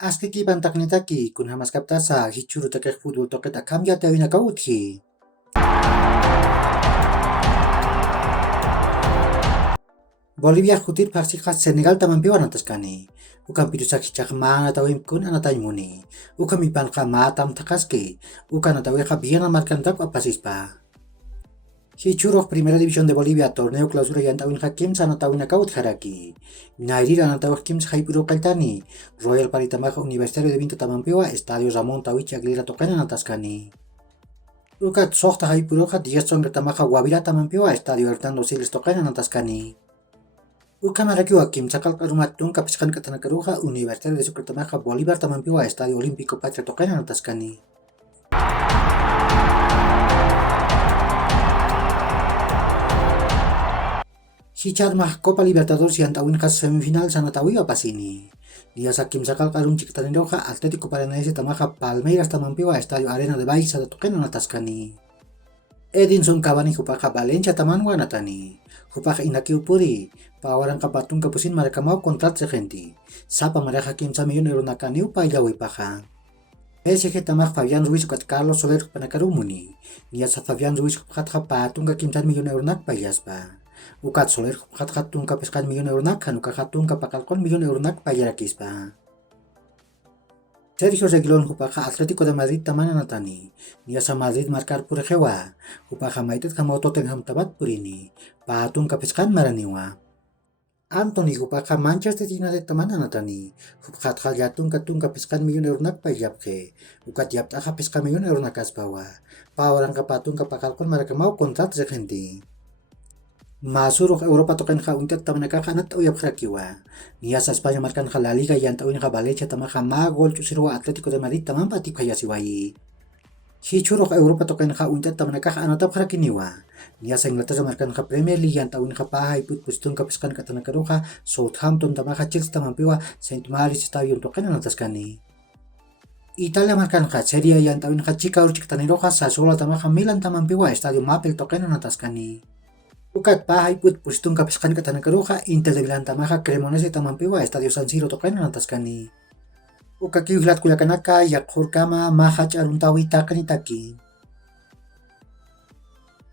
Askiki pantaknitaki kun hamaskaptasa hichuru takek fútbol toqueta cambia te avina kauthi. Bolivia hutir paksika Senegal taman piwan atas kani. Ukan pidusak hichak mana tawim kun anatayimuni. Ukan mipan ka matam takaski. Ukan atawe ka biana markan tak apasispa. Hichurok Primera División de Bolivia torneo clausura yantawin hakim sana tawin akaut haraki. Nairira anatawak kim haipuro kaltani. Royal Paritamaja Universitario de Vinto Tamampiwa Estadio Ramón Tawichi Aguilera Tocanan Ataskani. Ukat sohta haipuro ka 10 son Tamaja Guavira Tamampiwa Estadio Hernando Siles Tocanan Ataskani. Uka marakiwa kim sakal karumatun kapiskan katanakaruha Universitario de Sucretamaja Bolívar Tamampiwa Estadio Olímpico Patria Tocanan Ataskani. Hichar mah Copa Libertadores yang tawin kas semifinal sana tawi apa sini. Dia sakim sakal karung ciktan roja Atlético Paranaense tamaja Palmeiras tamampiwa Estadio Arena de Baixa token ataskani. Edinson Cavani hupaka Valencia taman wanatani. Hupaka Inaki Upuri, pawaran kapatung kapusin mereka mau kontrak segenti. Sapa mereka kim sa milyon euro nakani upay jawi paka. PSG tamak Fabian Ruiz ukat Carlos Soler panakarumuni. Dia sa Fabian Ruiz ukat kapatung kakim sa milyon euro nakpayas pa. Ukat Soler katung kapeskan milyon euro nak kan katung kapakalkon milyon euro nak payarakis pa. Sergio Reguilón hupaka Atlético de Madrid tamana natani. Dia sa Madrid markar pure hewa. Hupaka maitet kamau Tottenham tabat purini. Patung kapeskan maraniwa. Anthony hupaka Manchester United tamana natani. Hupakat halyatung katung kapeskan milyon euro nak payapke. Ukat yapta kapeskan milyon euro nak asbawa. Pawaran kapatung kapakalkon mereka mau kontrak segenti. Masurok Europa token ka untet tamanaka kanat uyap krakiwa. Nia sa Espanya markan ka La Liga yan tawin ka Valencia tamaka magol chusiro Atletico de Madrid tamang pati kaya siwayi. Hichurok Europa token ka untet tamanaka anatap krakiniwa. Nia sa Inglaterra markan ka Premier League yan tawin ka pahay putpustun kapiskan katanakaro ka Southampton tamaka Chelsea tamampiwa St. Mary's Stadium token anataskani. Italia markan ka Serie yan tawin ka Chika urchiktaniro ka Sassuolo tamaka Milan tamampiwa Estadio Mapel token anataskani. Ukat pahay put pustong kapiskan katanakaruha Inter de Milán tamaja Cremonese tamampiwa Estadio San Siro token anataskani. Uka kiuhlat kuyakanaka yakhur kama mahach aruntawi takanitaki.